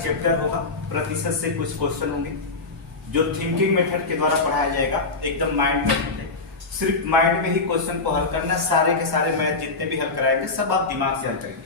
एक चैप्टर होगा, प्रतिशत से कुछ क्वेश्चन होंगे जो थिंकिंग मेथड के द्वारा पढ़ाया जाएगा, एकदम माइंड में, सिर्फ माइंड में ही क्वेश्चन को हल करना। सारे के सारे मैथ जितने भी हल कराएंगे सब आप दिमाग से हल करेंगे,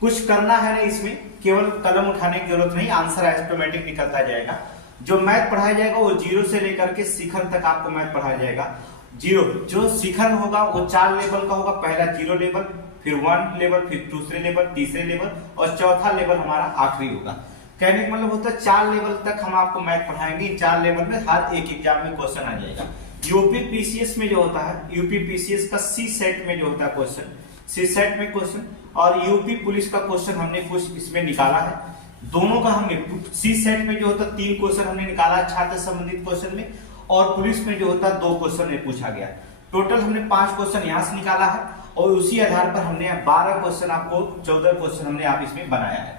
कुछ करना है नहीं इसमें, केवल कलम उठाने की जरूरत नहीं, आंसर ऑटोमेटिक निकलता जाएगा। जो मैथ पढ़ाया जाएगा वो जीरो से लेकर के शिखर तक आपको मैथ पढ़ाया जाएगा। जीरो जो शिखर होगा वो 4 लेवल का होगा, पहला 0 लेवल, फिर 1 लेवल, फिर दूसरे लेवल, तीसरे लेवल और चौथा लेवल हमारा आखिरी होगा। कहने का मतलब होता है 4 लेवल तक हम आपको मैथ पढ़ाएंगे। इन 4 लेवल में हर एक एग्जाम में क्वेश्चन आ जाएगा। यूपी पीसीएस में जो होता है, यूपी पीसीएस का सी सेट में जो होता है क्वेश्चन, सी सेट में क्वेश्चन, और यूपी पुलिस का क्वेश्चन हमने कुछ इसमें निकाला है। दोनों का हमने सी सेट में जो होता है 3 क्वेश्चन हमने निकाला छात्र संबंधित क्वेश्चन में, और पुलिस में जो होता है 2 क्वेश्चन में पूछा गया। टोटल हमने 5 क्वेश्चन यहाँ से निकाला है और उसी आधार पर हमने 12 क्वेश्चन, आपको 14 क्वेश्चन हमने आप इसमें बनाया है।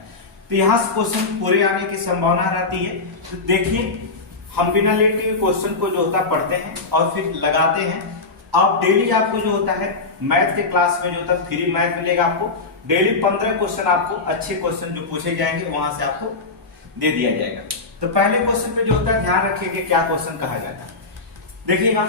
तो यहाँ से क्वेश्चन पूरे आने की संभावना रहती है। तो देखिए, हम बिना लेट के क्वेश्चन को जो होता है पढ़ते हैं और फिर लगाते हैं। अब डेली आपको जो होता है मैथ के क्लास में जो होता है फ्री मैथ मिलेगा आपको। डेली 15 क्वेश्चन आपको, अच्छे क्वेश्चन जो पूछे जाएंगे वहां से आपको दे दिया जाएगा। तो पहले क्वेश्चन पे जो होता है ध्यान रखिए क्या क्वेश्चन कहा जाता है। देखिएगा,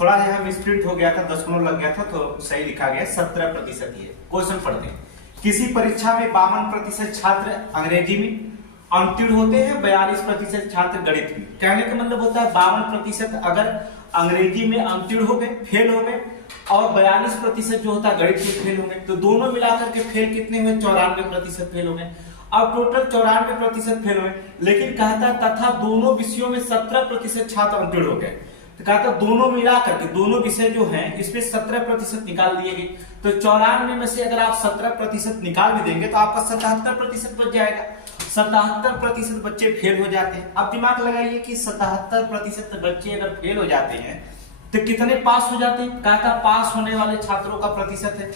थोड़ा यहाँ मिसप्रिंट हो गया था, 10 मिनट लग गया था, तो सही लिखा गया 17%। ये क्वेश्चन पढ़ते हैं। किसी परीक्षा में 52% छात्र अंग्रेजी में उत्तीर्ण होते हैं, 42% छात्र गणित में। कहने का मतलब होता है 52% अगर अंग्रेजी में उत्तीर्ण हो गए, फेल हो गए, और 42% जो होता है गणित में फेल हो गए, तो दोनों मिलाकर के फेल कितने हुए? 94% फेल हो गए। अब टोटल 94% फेल हुए, लेकिन कहता तथा दोनों विषयों में 17% छात्र उत्तीर्ण हो गए। तो कहता दोनों मिलाकर के दोनों विषय जो हैं इसमें 17% निकाल दिए गए। तो 94 में से अगर आप 17% निकाल भी देंगे तो आपका 77% बच जाएगा। 77% बच्चे फेल हो जाते हैं। अब दिमाग लगाइए कि 77% बच्चे अगर फेल हो जाते हैं तो कितने पास हो जाते हैं? कहता पास होने वाले छात्रों का प्रतिशत है।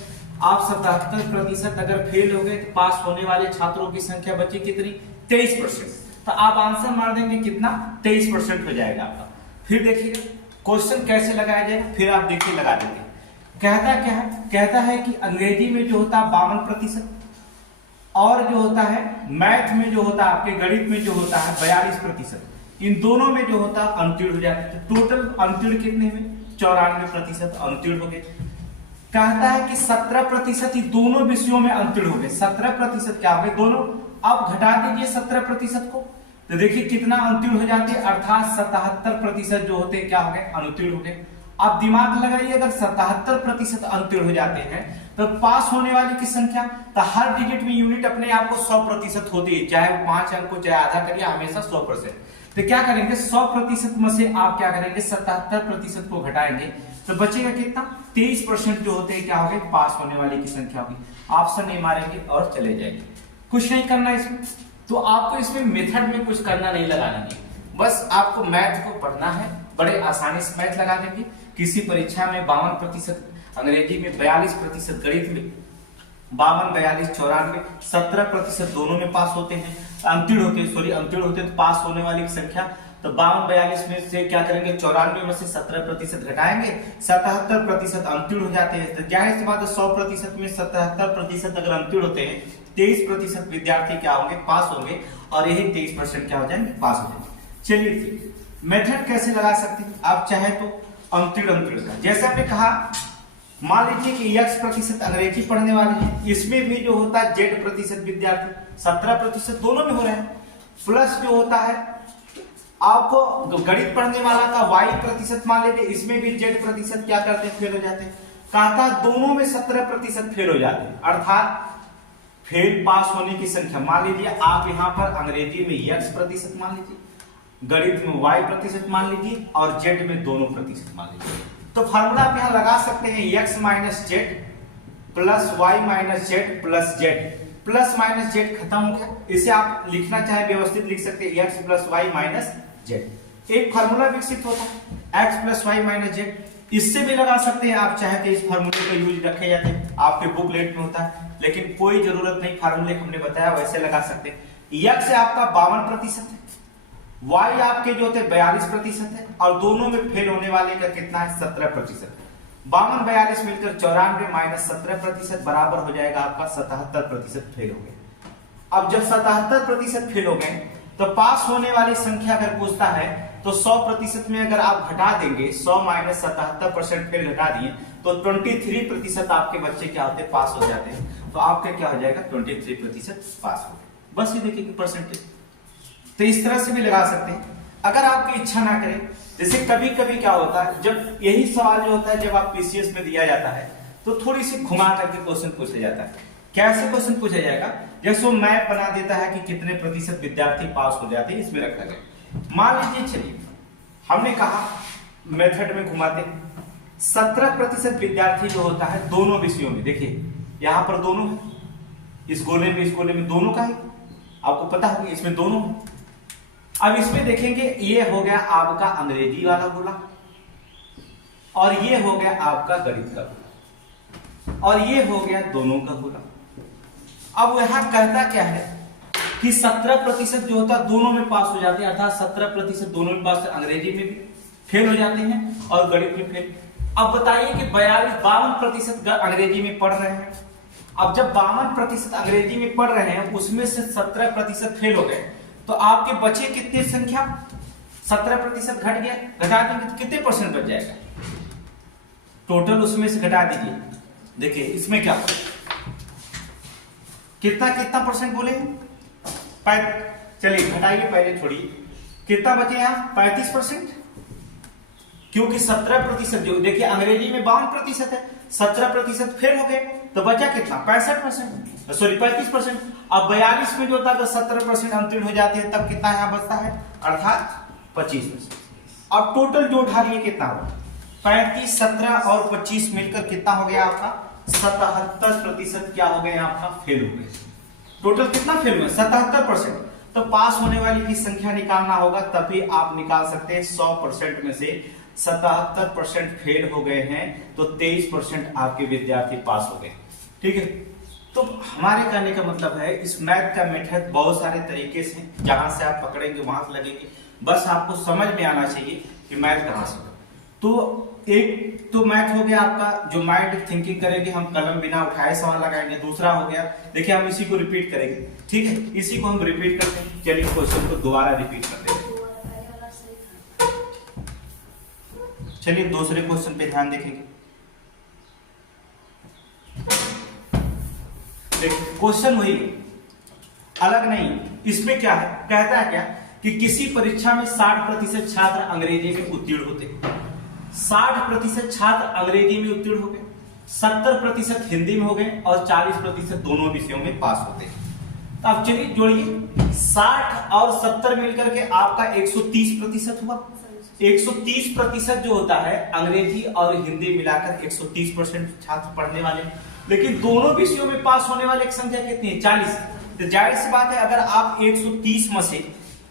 आप 77% अगर फेल हो गए तो पास होने वाले छात्रों की संख्या बची कितनी? 23%। तो आप आंसर मार देंगे कितना? 23% हो जाएगा आपका। फिर देखिए क्वेश्चन कैसे लगाया जाए, फिर आप देखिए लगा देंगे। कहता क्या है? कहता है कि अंग्रेजी में जो होता है 52% और जो होता है मैथ में जो होता है, आपके गणित में जो होता है 42%। इन दोनों में जो होता है उत्तीर्ण हो जाते हैं। तो टोटल उत्तीर्ण कितने हुए? 94% उत्तीर्ण हो गए। कहता है कि 17% दोनों विषयों में उत्तीर्ण हो गए। 17% क्या हो गए? दोनों। अब घटा दीजिए 17% को, तो देखिए कितना उत्तीर्ण हो जाते हैं, अर्थात 77% जो होते हैं क्या हो गए? अनुत्तीर्ण हो गए। अब दिमाग लगाइए, अगर 77% उत्तीर्ण हो जाते हैं तो पास होने वाली की संख्या, तो हर डिजिट में यूनिट अपने आप को 100% होती है, चाहे 5 अंक को चाहे आधा करिए, हमेशा 100%। तो क्या करेंगे? 100% में से आप क्या करेंगे? 77% को घटाएंगे तो बचेगा कितना? 23% जो होते हैं क्या हो गए? पास होने वाली की संख्या होगी। ऑप्शन नहीं मारेंगे और चले जाएंगे। कुछ नहीं करना इसमें। तो आपको इसमें मेथड में कुछ करना नहीं, लगाना नहीं, बस आपको मैथ को पढ़ना है। बड़े आसानी से मैथ लगा देंगे। किसी परीक्षा में 52%, अंग्रेजी में 42%, गणित में 52, 42, 94, 17% दोनों में पास होते हैं, उत्तीर्ण होते हैं, उत्तीर्ण होते हैं। तो पास होने वाली की संख्या, तो 52, 42 में से क्या करेंगे? 94 में से 17% घटाएंगे, 77% उत्तीर्ण हो जाते हैं। तो जाहिर सी बात है 100% में 77% अगर उत्तीर्ण होते हैं, 23% विद्यार्थी क्या होंगे? पास होंगे, और यही 23% क्या हो जाएंगे? पास हो जाएंगे। चलिए मेथड कैसे लगा सकते हैं? आप चाहे तो उत्तीर्ण का, जैसे आपने कहा, मान लीजिए कि x% अंग्रेजी पढ़ने वाले हैं, इसमें भी जो होता है z% विद्यार्थी, 17% दोनों में हो रहे हैं। प्लस जो होता है आपको गणित पढ़ने वाला का y% मान लीजिए, इसमें भी z% क्या करते हैं? फेल हो जाते हैं। कहता दोनों में 17% फेल हो जाते हैं, अर्थात फेल पास होने की संख्या। मान लीजिए आप यहाँ पर अंग्रेजी में x% मान लीजिए, गणित में y% मान लीजिए, और z में दोनों प्रतिशत मान लीजिए। तो फार्मूला आप यहाँ लगा सकते हैं x minus Z plus y minus Z plus Z. Plus minus Z खत्म हो गया। इसे आप लिखना चाहे व्यवस्थित लिख सकते हैं, x plus Y minus Z. एक फार्मूला विकसित होता है x plus Y minus Z. इससे भी लगा सकते हैं आप चाहे तो इस फार्मूले का यूज रखे जाते हैं, आपके बुकलेट में होता है, लेकिन कोई जरूरत नहीं, फार्मूले हमने बताया वैसे लगा सकते हैं। x आपका 52% है, y आपके जो होते 42% है, और दोनों में फेल होने वाले का कितना है? 17%। 52, 42 मिलकर 94 माइनस 17% बराबर हो जाएगा आपका 77% फेल हो गए। अब जब 77% फेल हो गए तो पास होने वाली संख्या अगर पूछता है तो 100% में अगर आप घटा देंगे 100 माइनस 77% फेल घटा दिए तो 23% आपके बच्चे क्या होते हैं, पास हो जाते हैं। तो आपका क्या हो जाएगा, 23% पास हो गए। बस ये देखिए परसेंटेज। तो इस तरह से भी लगा सकते हैं अगर आपकी इच्छा ना करे। जैसे कभी कभी क्या होता है, जब यही सवाल जो होता है जब आप पीसीएस में दिया जाता है तो थोड़ी सी घुमा करके क्वेश्चन पूछा जाता है। कैसे क्वेश्चन पूछा जाएगा, जैसे वो मैप बना देता है कि कितने प्रतिशत विद्यार्थी पास हो जाते हैं, इसमें रखा गया। मान लीजिए चलिए हमने कहा मेथड में घुमाते 17% विद्यार्थी जो होता है दोनों विषयों में, देखिए यहां पर दोनों है, इस गोले में दोनों का है, आपको पता है इसमें दोनों है। अब इसमें देखेंगे ये हो गया आपका अंग्रेजी वाला गोला और ये हो गया आपका गणित का गोला और ये हो गया दोनों का गोला। अब यहां कहता क्या है कि 17% जो होता है दोनों में पास हो जाते हैं, अर्थात 17% दोनों में पास, अंग्रेजी में भी फेल हो जाते हैं और गणित में फेल। अब बताइए कि 52% अंग्रेजी में पढ़ रहे हैं। अब जब 52% अंग्रेजी में पढ़ रहे हैं उसमें से 17% फेल हो गए तो आपके बचे कितने संख्या, 17% घट गया, घटा देंगे तो कितने परसेंट बच जाएगा, टोटल उसमें से घटा दीजिए। देखिए इसमें क्या कितना परसेंट बोले, चलिए घटाइए पहले, छोड़िए, कितना बचे यहाँ 35%, क्योंकि 17% जो देखिए अंग्रेजी में 52% है, 17% फेल हो गए तो बचा कितना 65%, सॉरी 35%। अब 42 में जो होता है तो 17% अंतुल हो जाते हैं, तब कितना यहाँ बचता है, अर्थात 25%। अब टोटल जो उठा लिए कितना होगा, 35, 17 और 25 मिलकर कितना हो गया आपका 77% क्या हो गया आपका फेल हो गए। टोटल कितना फेल हुआ 77%। तो पास होने वाली की संख्या निकालना होगा, तभी आप निकाल सकते हैं 100% में से 77% फेल हो गए हैं तो 23% आपके विद्यार्थी पास हो गए। ठीक है, तो हमारे कहने का मतलब है इस मैथ का मेथड बहुत सारे तरीके से, जहां से आप पकड़ेंगे वहां से लगेंगे, बस आपको समझ में आना चाहिए कि मैथ कहां से। तो एक तो मैथ हो गया आपका जो माइंड थिंकिंग करेंगे, हम कलम बिना उठाए सवाल लगाएंगे। दूसरा हो गया, देखिए हम इसी को रिपीट करेंगे, ठीक है, इसी को हम रिपीट करते हैं। चलिए क्वेश्चन को दोबारा रिपीट करते हैं। चलिए दूसरे क्वेश्चन पे ध्यान देखेंगे। क्वेश्चन वही अलग नहीं, इसमें क्या है, कहता है क्या कि किसी परीक्षा में 60% छात्र अंग्रेजी में उत्तीर्ण होते हैं, 60% छात्र अंग्रेजी में उत्तीर्ण हो गए, 70% हिंदी में हो गए और 40% दोनों विषयों में पास होते हैं। तो अब चलिए जोड़िए, 60 और 70 मिलकर के आपका 130% हुआ। 130% जो होता है अंग्रेजी और हिंदी मिलाकर 130% छात्र पढ़ने वाले, लेकिन दोनों विषयों में पास होने वाले की संख्या कितनी है 40। तो जाहिर सी बात है अगर आप 130 में से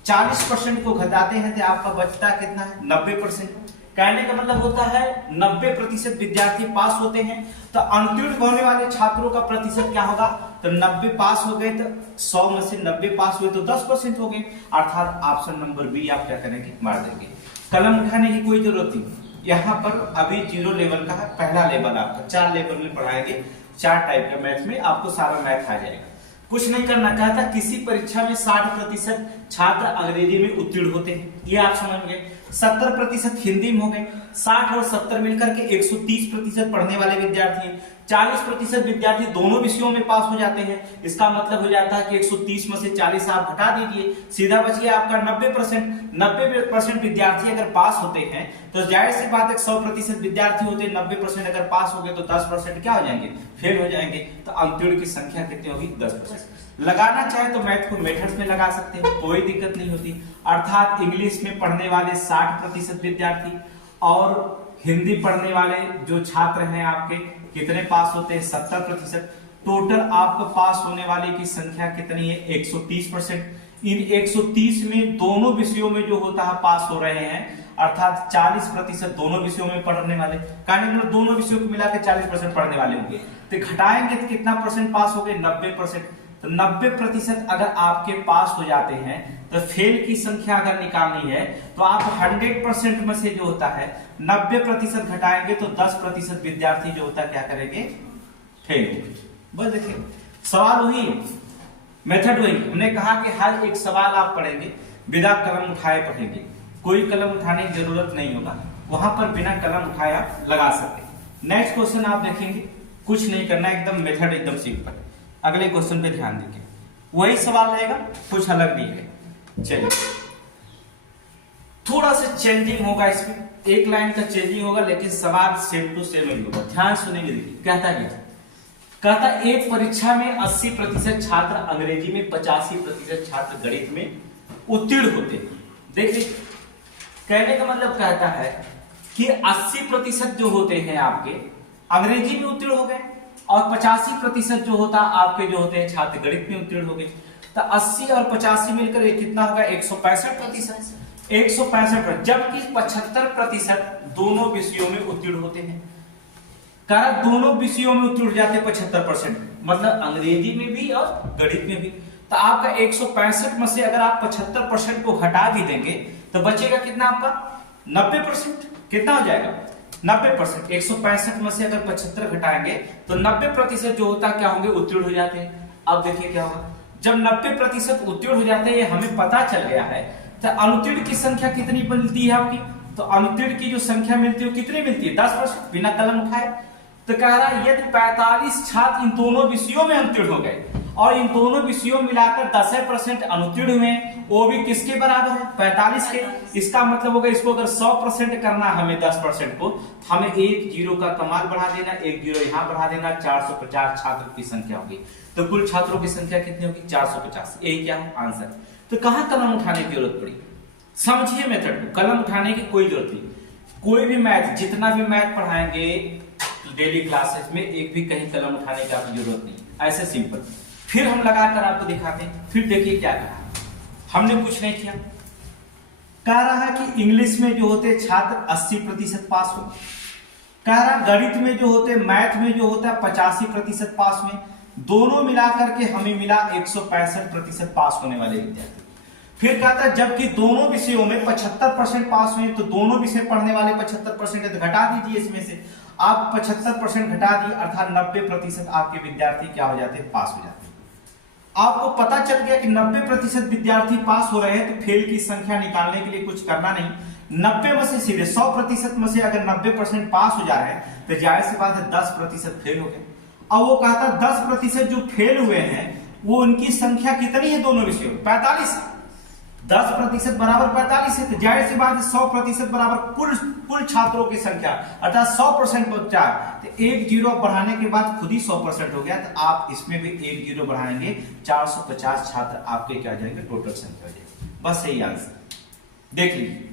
40% को घटाते हैं तो आपका बचता कितना है 90%। कहने का मतलब होता है 90% विद्यार्थी पास होते हैं, तो अंतिम होने वाले छात्रों का प्रतिशत क्या होगा, तो 90 पास हो गए तो 100 में से 90 पास हुए तो 10% हो गए, अर्थात ऑप्शन नंबर बी आप क्या करेंगे मार देंगे। कलम उठाने की कोई जरूरत नहीं, यहाँ पर अभी 0 लेवल का है, पहला लेवल आपका 4 लेवल में पढ़ाएंगे, 4 टाइप का मैथ में आपको सारा मैथ आ जाएगा। कुछ नहीं करना, कहता किसी परीक्षा में 60% छात्र अंग्रेजी में उत्तीर्ण होते हैं, ये आप समझ गए। 70% हिंदी में हो गए, 60 और 70 मिलकर के 130% पढ़ने वाले विद्यार्थी हैं, 40% विद्यार्थी दोनों विषयों में पास हो जाते हैं। इसका मतलब हो जाता है कि 130 में से 40 आप हटा दीजिए, सीधा बच गया आपका 90%। 90% विद्यार्थी अगर पास होते हैं तो जाहिर सी बात है 100% विद्यार्थी होते हैं, 90% अगर पास हो गए तो 10% क्या हो जाएंगे, फेल हो जाएंगे। तो अंतुर्ण की संख्या कितनी होगी 10%। लगाना चाहे तो मैथ को मेथड्स में लगा सकते हैं, कोई दिक्कत नहीं होती। अर्थात इंग्लिश में पढ़ने वाले 60% विद्यार्थी और हिंदी पढ़ने वाले जो छात्र हैं आपके कितने पास होते हैं 70%। टोटल आपको पास होने वाले की संख्या कितनी है 130%। इन 130 में दोनों विषयों में जो होता है पास हो रहे हैं, अर्थात 40% दोनों विषयों में पढ़ने वाले, मतलब दोनों विषयों को मिलाकर 40% पढ़ने वाले होंगे। तो घटाएंगे तो कितना परसेंट पास हो गए 90%। तो 90% अगर आपके पास हो जाते हैं तो फेल की संख्या अगर निकालनी है तो आप 100% में से जो होता है 90% घटाएंगे तो 10% विद्यार्थी जो होता है क्या करेंगे, फेल होंगे। बस देखिए सवाल वही है, मेथड वही, हमने कहा कि हर एक सवाल आप पढ़ेंगे बिना कलम उठाए पढ़ेंगे, कोई कलम उठाने की जरूरत नहीं होगा, वहां पर बिना कलम उठाए आप लगा सकते हैं। नेक्स्ट क्वेश्चन आप देखेंगे, कुछ नहीं करना, एकदम मेथड एकदम सिंपल। अगले क्वेश्चन पे ध्यान देंगे, वही सवाल रहेगा, कुछ अलग नहीं है। चलिए थोड़ा सा चेंजिंग होगा इसमें, एक लाइन का चेंजिंग होगा, लेकिन सवाल सेम टू सेम ही होगा। ध्यान सुनेंगे, देखिए कहता क्या, कहता एक परीक्षा में 80% छात्र अंग्रेजी में, 85% छात्र गणित में उत्तीर्ण होते हैं। देखिए कहने का मतलब कहता है कि 80% जो होते हैं आपके अंग्रेजी में उत्तीर्ण हो गए, और 85% जो होता आपके जो होते हैं छात्र गणित में उत्तीर्ण हो गए। तो 80 और 85 मिलकर कितना होगा, 165%। 165%, जबकि 75% दोनों विषयों में उत्तीर्ण होते हैं। कारण दोनों विषयों में उत्तीर्ण हो जाते 75%, मतलब अंग्रेजी में भी और गणित में भी। तो आपका 165 में से अगर आप 75% को घटा भी देंगे तो बचेगा कितना आपका 90%। कितना हो जाएगा 90%। 165 में से अगर 75 घटाएंगे तो 90% जो होता क्या होंगे, उत्तीर्ण हो जाते हैं। अब देखिए क्या होगा, जब 90% उत्तीर्ण हो जाते हैं, हमें पता चल गया है, तो अनुत्तीर्ण की संख्या कितनी मिलती है आपकी, तो अनुत्तीर्ण की जो संख्या मिलती है वो कितनी मिलती है, 10%, बिना कलम उठाए। तो कह रहा है यदि 45 छात्र इन दोनों विषयों में उत्तीर्ण हो गए और इन दोनों विषयों मिलाकर 10% अनुत्तीर्ण हुए, वो भी किसके बराबर है, 45 के। इसका मतलब होगा इसको अगर 100% करना हमें 10% को, हमें एक जीरो का कमाल बढ़ा देना, एक जीरो यहाँ बढ़ा देना, 450 छात्रों की संख्या होगी। तो कुल छात्रों की संख्या कितनी होगी, 450। यही क्या है आंसर। तो कहां कलम उठाने की जरूरत पड़ी, समझिए मेथड को, कलम उठाने की कोई जरूरत नहीं। कोई भी मैथ, जितना भी मैथ पढ़ाएंगे डेली क्लासेस में, एक भी कहीं कलम उठाने की आपकी जरूरत नहीं, ऐसे सिंपल। फिर हम लगाकर आपको दिखाते हैं। फिर देखिए क्या कहा, हमने कुछ नहीं किया, कह रहा है कि इंग्लिश में जो होते छात्र 80% पास हो, कह रहा गणित में जो होते, मैथ में जो होता है 85% पास में, दोनों मिलाकर के हमें मिला 165% पास होने वाले विद्यार्थी। फिर कहता है जबकि दोनों विषयों में 75% पास हुए, तो दोनों विषय पढ़ने वाले 75% तो घटा दीजिए, इसमें से आप 75% घटा दिए, अर्थात 90% आपके विद्यार्थी क्या हो जाते हैं, पास हो जाते हैं। आपको पता चल गया कि 90% विद्यार्थी पास हो रहे हैं, तो फेल की संख्या निकालने के लिए कुछ करना नहीं, 90 में से सीधे 100% में से अगर 90% पास हो जा रहे हैं, तो जाहिर सी बात है 10% फेल हो गए। अब वो कहता 10% जो फेल हुए हैं, वो उनकी संख्या कितनी है दोनों विषयों में, 45। 10% बराबर 45 है, तो जाहिर सी बात है 100% बराबर कुल छात्रों की संख्या, अर्थात 100% पर 4, तो एक जीरो बढ़ाने के बाद खुद ही 100% हो गया। तो आप इसमें भी एक जीरो बढ़ाएंगे, 450 छात्र आपके क्या जाएंगे, टोटल संख्या हो जाएगी। बस यही आंसर। देख लीजिए,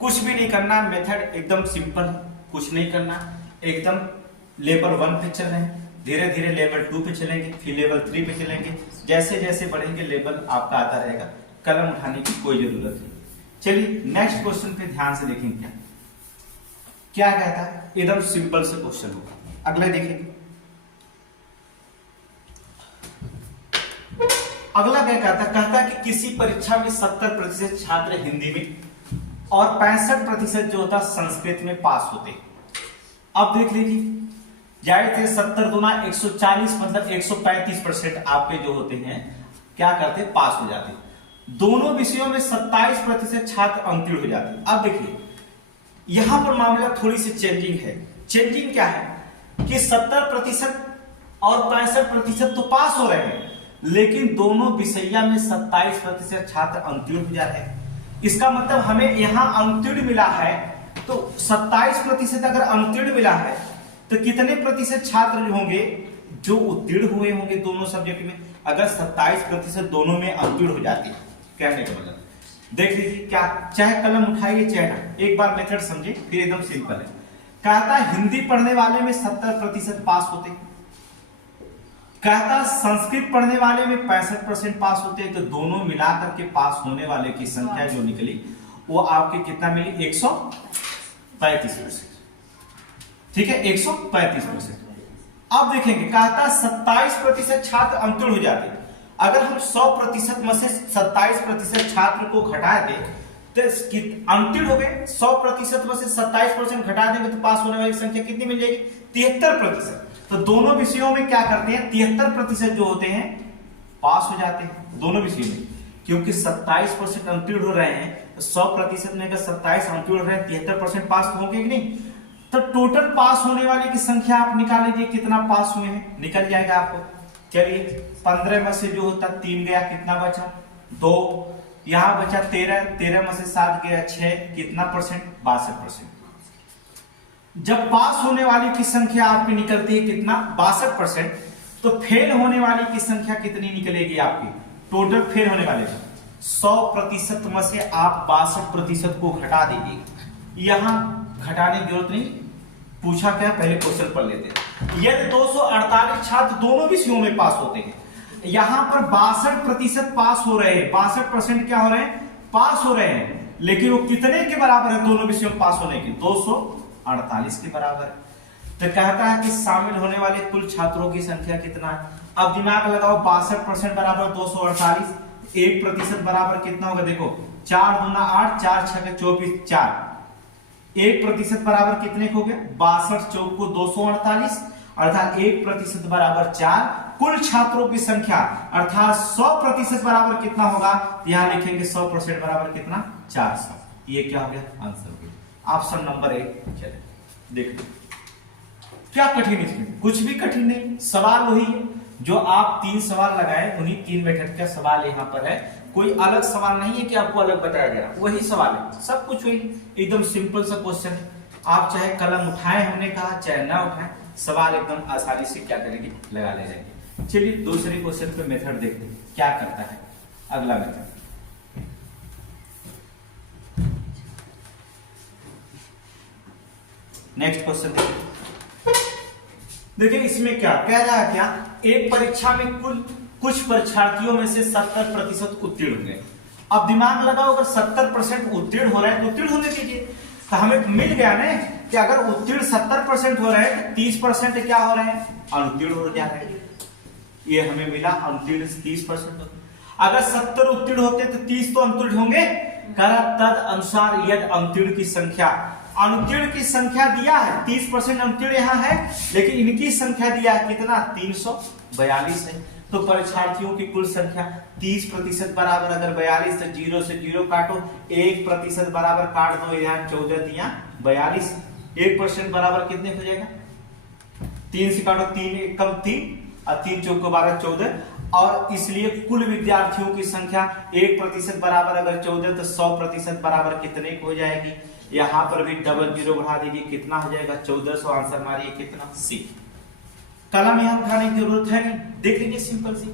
कुछ भी नहीं करना, मेथड एकदम सिंपल, कुछ नहीं करना, एकदम लेवल 1 पे चल रहे हैं, धीरे धीरे लेवल 2 पे चलेंगे, फिर लेवल 3 पे चलेंगे, जैसे जैसे बढ़ेंगे लेवल आपका आता रहेगा, कलम उठाने की कोई जरूरत नहीं। चलिए नेक्स्ट क्वेश्चन पे ध्यान से देखेंगे, क्या कहता है, एकदम सिंपल से क्वेश्चन होगा। अगला देखेंगे, अगला क्या कहता है कि किसी परीक्षा में 70% छात्र हिंदी में और 65% जो होता संस्कृत में पास होते। अब देख लीजिए, जाहिर थे 70 दूना 140, मतलब 135% आपके जो होते हैं क्या करते, पास हो जाते। दोनों विषयों में 27% छात्र उत्तीर्ण हो जाते हैं। अब देखिए यहां पर मामला थोड़ी सी चेंजिंग है। चेंजिंग क्या है कि 70% और 65% तो पास हो रहे हैं, लेकिन दोनों विषया में 27% छात्र उत्तीर्ण हो जा रहे हैं। इसका मतलब हमें यहां उत्तीर्ण मिला है, तो 27% अगर उत्तीर्ण मिला है, तो कितने प्रतिशत छात्र जो होंगे जो उत्तीर्ण हुए होंगे दोनों सब्जेक्ट में। अगर 27% दोनों में उत्तीर्ण हो जाती है, कहने का मतलब देख लीजिए, क्या चाहे कलम उठाइए चाहे ना, एक बार मेथड समझे, फिर एकदम सिंपल है। कहता हिंदी पढ़ने वाले में 70% पास होते, कहता संस्कृत पढ़ने वाले में 65% पास होते हैं, तो दोनों मिलाकर के पास होने वाले की संख्या जो निकली वो आपके कितना मिली, 135%। ठीक है, 135%। अब देखेंगे, कहता 27% छात्र उत्तीर्ण हो जाते। अगर हम 100% में से 27% छात्र को घटा दें तो उत्तीर्ण हो गए, 100% में से 27% घटा देंगे तो पास होने वाली संख्या कितनी मिल जाएगी, 73%। तो दोनों विषयों में क्या करते हैं, 73% जो होते हैं पास हो जाते हैं दोनों विषय में, क्योंकि 27% उत्तीर्ण हो रहे हैं, 100% में अगर 27 उत्तीर्ण हो रहे हैं 73% पास तो होंगे कि नहीं। तो टोटल पास होने वाले की संख्या आप निकाल लीजिए, कितना पास हुए हैं, निकल जाएगा आपको। चलिए 15 में से जो होता 3 गया, कितना बचा 2, यहां बचा 13, 13 में से 7 गया 6, कितना परसेंट 62%। जब पास होने वाली की संख्या आपकी निकलती है कितना 62%, तो फेल होने वाली की संख्या कितनी निकलेगी आपकी, टोटल फेल होने वाले 100% में से आप 62% को घटा दीजिए। यहां घटाने की जरूरत नहीं, पूछा क्या पहले क्वेश्चन पढ़ लेते हैं। यदि 248 छात्र दोनों विषयों में पास होते हैं, यहां पर 62% पास हो रहे हैं, 62% क्या हो रहे हैं, पास हो रहे हैं, लेकिन वो कितने के बराबर है दोनों विषयों में पास होने के, 248 के बराबर है। तो कहता है कि शामिल होने वाले कुल छात्रों की संख्या कितना है। अब दिमाग लगाओ, 62% बराबर 248, 1% बराबर कितना होगा, देखो 4 दूना 8, 4 छक्के 24, 4, 1% बराबर कितने हो गया 62 चौक को 248, अर्थात 1% बराबर 4। कुल छात्रों की संख्या अर्थात 100% बराबर कितना होगा, यहां लिखेंगे 100% बराबर कितना 400। ये क्या हो गया, आंसर हो गया ऑप्शन नंबर 1। चलिए देखो क्या कठिन इसमें, कुछ भी कठिन नहीं, सवाल वही है जो आप 3 सवाल लगाए, उन्हीं 3 मेथड का सवाल यहाँ पर है। कोई अलग सवाल नहीं है कि आपको अलग बताया गया, वही सवाल है, सब कुछ वही, एकदम सिंपल सा क्वेश्चन है। आप चाहे कलम उठाएं, हमने कहा, चाहे ना उठाएं, सवाल एकदम आसानी से क्या करेंगे, लगा ले जाएंगे। चलिए दूसरे क्वेश्चन पे मेथड देखते हैं क्या करता है अगला मेथड। नेक्स्ट क्वेश्चन देखिए, इसमें क्या कह रहा है, क्या एक परीक्षा में कुछ परीक्षार्थियों में से 70% उत्तीर्ण होंगे। अब दिमाग लगाओ, अगर 70% उत्तीर्ण हो रहे हैं तो उत्तीर्ण होने दीजिए। तो हमें मिल गया ना कि अगर उत्तीर्ण 70% हो रहे हैं तो 30% क्या हो रहे हैं, अनुत्तीर्ण हो जा रहे हैं। ये हमें मिला, अनुत्तीर्ण 30%। अगर 70 उत्तीर्ण होते तो 30 तो अनुत्तीर्ण होंगे। तद अनुसार यदि अनुत्तीर्ण की संख्या, अनुत्तीर्ण की संख्या दिया है 30% अनुत्तीर्ण यहाँ है, लेकिन इनकी संख्या दिया है कितना 342 है। तो परीक्षार्थियों की कुल संख्या 30% बराबर, अगर 42 तो 0 से 0 काटो, 1% बराबर काट दो, यहाँ 14 दिया 42, 1% बराबर कितने हो जाएगा, 3 से काटो, 3 कम 3 और 3 चौक 12, 14। और इसलिए कुल विद्यार्थियों की संख्या 1% बराबर अगर 14 तो 100% बराबर कितने हो जाएगी। यहां पर भी डबल 0 बढ़ा दीजिए, कितना हो जाएगा 1400। आंसर मारिए कितना, सी। कलम यहां उठाने की जरूरत है नहीं, देख लीजिए सिंपल सी।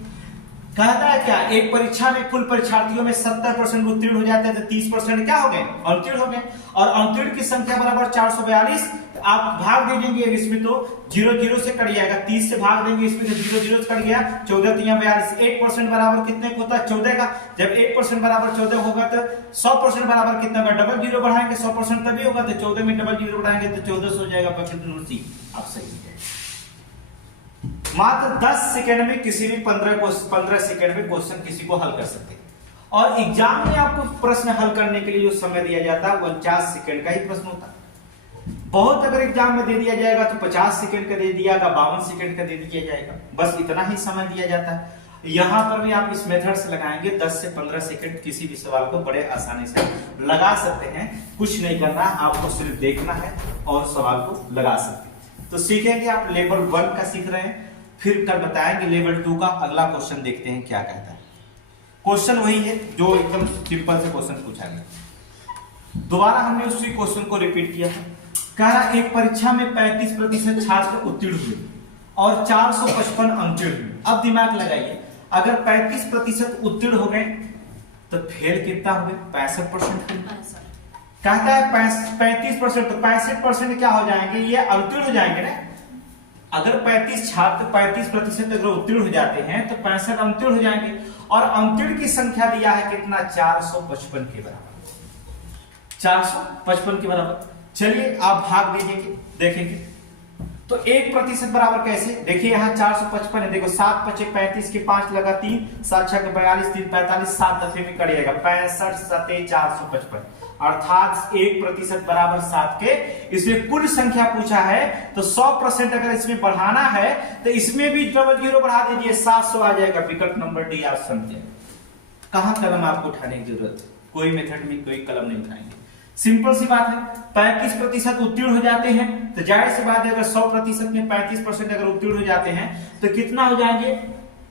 कहता है क्या, एक परीक्षा में कुल परीक्षार्थियों में 70% उत्तीर्ण हो जाते हैं तो 30% क्या हो गए, अनुत्तीर्ण हो गए। और अनुत्तीर्ण की संख्या बराबर 442। आप भाग दे देंगे इसमें तो 0 0 से कट जाएगा, 30 से भाग देंगे इसमें तो 0 0 से कट गया, 14 3 42। 1% बराबर कितने को होता है, 14 का। जब 1% बराबर 14 होगा तो 100% बराबर कितना होगा, डबल 0 बढ़ाएंगे, 100% तभी होगा, तो 14 में डबल 0 बढ़ाएंगे तो 1400 हो जाएगा। आप सही है। मात्र 10 सेकंड में किसी भी 15 सेकंड में क्वेश्चन किसी को हल कर सकते हैं। और एग्जाम में आपको प्रश्न हल करने के लिए जो समय दिया जाता है 49 सेकंड का ही प्रश्न होता है। बहुत अगर एग्जाम में दे दिया जाएगा तो 50 सेकंड का दे दिया, 52 सेकंड का दे दिया जाएगा, बस इतना ही समय दिया जाता है। यहां पर भी आप इस मेथड से लगाएंगे 10 से 15 सेकंड किसी भी सवाल को बड़े आसानी से लगा सकते हैं। कुछ नहीं करना, आपको सिर्फ देखना है और सवाल को लगा सकते हैं। तो सीखेंगे आप लेवल 1 का सीख रहे हैं, फिर कल बताएंगे लेवल 2 का। अगला क्वेश्चन देखते हैं क्या कहता है। क्वेश्चन वही है जो एकदम सिंपल से क्वेश्चन पूछा गया। दोबारा हमने उसी क्वेश्चन को रिपीट किया था। कह रहा एक परीक्षा में 35% छात्र उत्तीर्ण हुए और 455 अनुत्तीर्ण हुए। अब दिमाग लगाइए, अगर 35% उत्तीर्ण हो गए तो फेल कितना हो गए, 65%। कहता है 35%, तो 65% क्या हो जाएंगे, ये अनुत्तीर्ण हो जाएंगे ना। अगर 35 छात्र 35% अगर उत्तीर्ण हो जाते हैं तो 65 अनुत्तीर्ण हो जाएंगे। और अनुत्तीर्ण की संख्या दिया है कितना, 455 के बराबर, 455 के बराबर। चलिए आप भाग दीजिए, देखेंगे तो 1% बराबर कैसे, देखिए यहाँ 455 है, देखो 7 5 35 के 5 लगा 3, 7 6 42, 3 45, 7 10 में कट जाएगा, 65 7 455। अर्थात 1% बराबर 7 के। इसमें कुल संख्या पूछा है तो 100% अगर इसमें बढ़ाना है तो इसमें भी 00 बढ़ा दीजिए, 700 आ जाएगा। विकल्प नंबर डी आप समझे। कहां कलम आपको उठाने की जरूरत है, कोई मेथड में कोई कलम नहीं उठाएंगे, सिंपल सी बात है। 35% उत्तीर्ण हो जाते हैं तो जाहिर सी बात है अगर 100% में 35% अगर उत्तीर्ण हो जाते हैं तो कितना हो जाएंगे,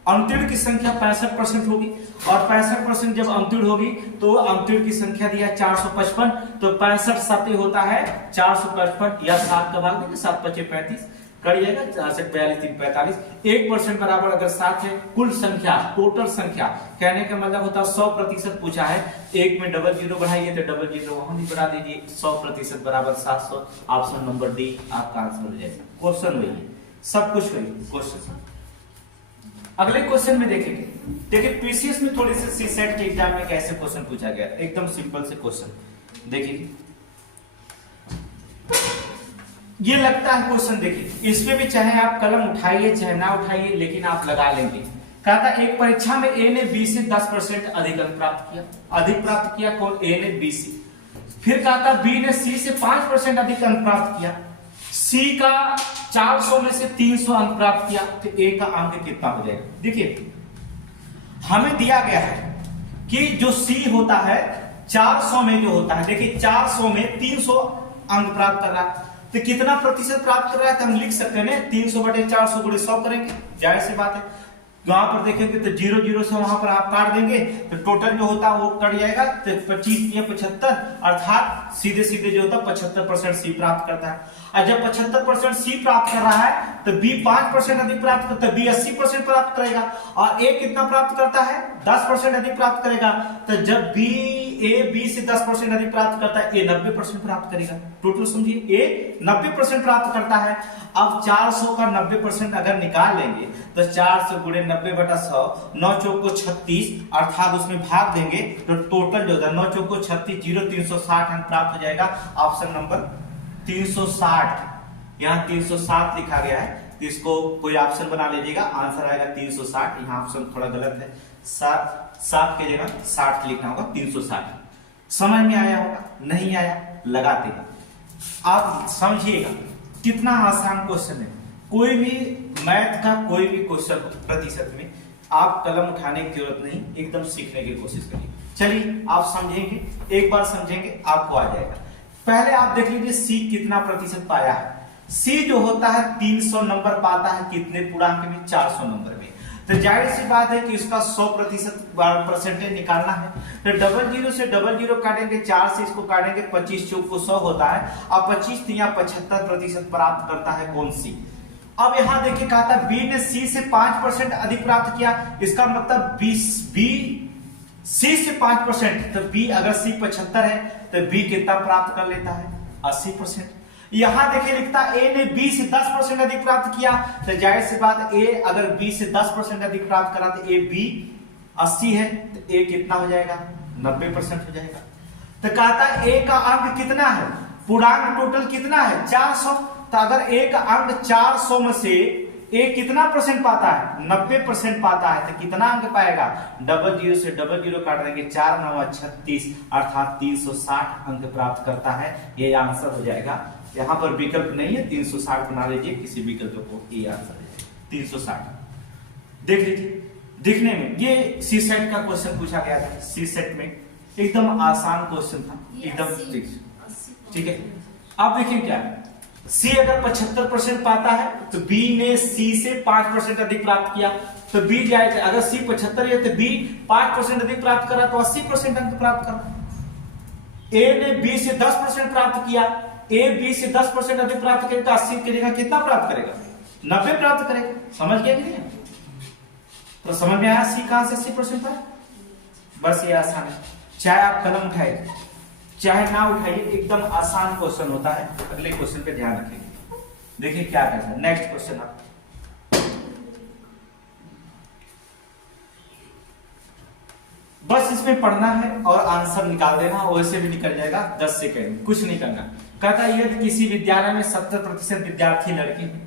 अनुत्तीर्ण की संख्या 65% होगी, और 65% जब अनुत्तीर्ण होगी तो अनुत्तीर्ण की संख्या दिया 455, तो 65 7 होता है 455, या 7 का भाग देंगे, 7 5 35 करिएगा, 4 42 3 45। 1% बराबर अगर 7 है, कुल संख्या टोटल संख्या, कहने का मतलब होता है 100% पूछा है, एक में 00 बढ़ाइए तो 00 वहां भी बढ़ा दीजिए, 100% बराबर 700। ऑप्शन नंबर डी आपका आंसर हो जाएगा। क्वेश्चन वही है, सब कुछ वही क्वेश्चन। अगले क्वेश्चन में देखेंगे, देखिए पीसीएस में थोड़ी सी सीसेट के एग्जाम में कैसे क्वेश्चन पूछा गया, एकदम सिंपल से क्वेश्चन देखिए। ये लगता है क्वेश्चन, देखिए इसमें भी चाहे आप कलम उठाइए चाहे ना उठाइए लेकिन आप लगा लेंगे। कहा था एक परीक्षा में ए ने बी से 10% अधिक अंक प्राप्त किया, कौन, ए ने बी से। फिर कहा था बी ने सी से 5% अधिक अंक प्राप्त किया, सी का 400 में से 300 अंक प्राप्त किया, तो ए का अंक कितना हो जाएगा। देखिए हमें दिया गया है कि जो सी होता है 400 में जो होता है, देखिए 400 में 300 अंक प्राप्त कर रहा है, तो कितना प्रतिशत प्राप्त कर रहा है, तो हम लिख सकते हैं 300 बटे 400 गुणे 100 करेंगे, जाहिर सी बात है। वहां पर देखेंगे तो 0 से वहां पर आप काट देंगे तो टोटल जो होता है वो कट जाएगा, तो 25 या 75, अर्थात सीधे सीधे जो होता है 75% सी प्राप्त करता है। और जब 75% सी प्राप्त कर रहा है तो बी 5% अधिक प्राप्त करता है, बी 80% प्राप्त करेगा, और ए कितना प्राप्त करता है, 10% अधिक प्राप्त करेगा। तो जब बी ए बी से 10% अधिक प्राप्त करता है, ए 90% प्राप्त करेगा। टोटल समझिए, ए 90% प्राप्त करता है। अब 400 का 90% अगर निकाल लेंगे तो 400 गुणे 90 बटा 100, 9 चौक को 36, अर्थात उसमें भाग देंगे तो टोटल जो होता है 9 चौक को 36, 360 अंक प्राप्त हो जाएगा। ऑप्शन नंबर 360, यहाँ 307 लिखा गया है तो इसको कोई ऑप्शन बना लीजिएगा, आंसर आएगा 360। यहाँ ऑप्शन थोड़ा गलत है, 7 की जगह 60 लिखना होगा, 360। समझ में आया होगा, नहीं आया लगाते हैं। आप समझिएगा कितना आसान क्वेश्चन है। कोई भी मैथ का कोई भी क्वेश्चन प्रतिशत में आप कलम उठाने की जरूरत नहीं, एकदम सीखने की कोशिश करिए। चलिए आप समझेंगे, एक बार समझेंगे आपको आ जाएगा। पहले आप देख लीजिए सी कितना प्रतिशत पाया है। सी जो होता है 300 नंबर पाता है, कितने पूर्णांक में, 400 नंबर में। तो जाहिर सी बात है कि इसका 100% परसेंटेज निकालना है, तो 00 से 00 काटेंगे, 4 से इसको काटेंगे, 25 चौक को 100 होता है, और 25 या 75% प्राप्त करता है कौन, सी। अब यहां देखिए कहा था बी ने सी से 5% अधिक प्राप्त किया, इसका मतलब बी सी से 5%, तो बी अगर सी 75 है तो बी कितना प्राप्त कर लेता है, 80%। यहां देखिए लिखता ए ने बी से 10% अधिक प्राप्त किया, तो जाहिर सी बात ए अगर बी से 10% अधिक प्राप्त करा तो ए बी 80 है, तो ए कितना हो जाएगा, 90% हो जाएगा। तो कहता ए का अंक कितना है, पूर्णांक टोटल कितना है, 400। तो अगर ए का अंक 400 में से ए कितना परसेंट पाता है, 90% पाता है, तो कितना अंक पाएगा, 00 से 00 काट देंगे, 4 9 36, अर्थात 360 अंक प्राप्त करता है। ये आंसर हो जाएगा। यहाँ पर विकल्प नहीं है, 360 बना लीजिए किसी विकल्प को, ये आंसर है 360। देख लीजिए, दिखने में ये सी सेट का क्वेश्चन पूछा गया था, सी सेट में एकदम आसान क्वेश्चन था, एकदम ठीक है। अब देखिए क्या है, सी अगर 75% पाता है तो बी ने सी से 5% अधिक प्राप्त किया, तो बी जाएगा, अगर सी 75 है तो बी 5% अधिक प्राप्त करा तो 80% अंक प्राप्त करा। ए ने बी से 10% प्राप्त किया, ए बी से 10% अधिक प्राप्त करेगा, 80 करेगा, कितना प्राप्त करेगा, 90 प्राप्त करेगा। समझ गया कि नहीं, तो समझ में आया सी कहां से 80% था। बस ये आसान है, चाहे आप कलम उठाइए चाहे ना उठाइए, एकदम आसान क्वेश्चन होता है। अगले क्वेश्चन पे ध्यान रखेंगे, देखिए क्या कहता है नेक्स्ट क्वेश्चन। आप बस इसमें पढ़ना है और आंसर निकाल देना, वैसे भी निकल जाएगा 10 सेकंड, कुछ नहीं करना। कहता है यदि किसी विद्यालय में 70% विद्यार्थी लड़के हैं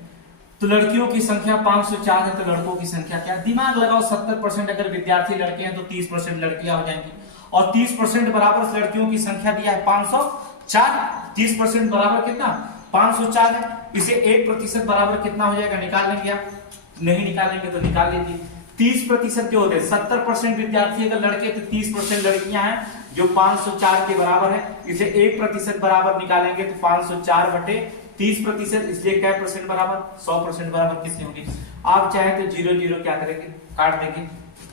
तो लड़कियों की संख्या 504 है, तो लड़कों की संख्या क्या, दिमाग लगाओ। 70% अगर विद्यार्थी लड़के हैं तो 30% लड़कियां हो जाएंगी, और 30% बराबर लड़कियों की संख्या दिया है 504। 30% बराबर कितना 504 है। इसे 1% बराबर कितना हो जाएगा, निकाल लेंगे आप, नहीं निकालेंगे तो निकाल लीजिए। 30% जो होते हैं 70% विद्यार्थी अगर लड़के तो 30% लड़कियां हैं, जो 504 के बराबर है। इसे 1% बराबर निकालेंगे तो 504 बटे 30%, इसलिए क्या परसेंट बराबर 100% बराबर कितने होंगे। आप चाहे तो 0 क्या करेंगे, काट देंगे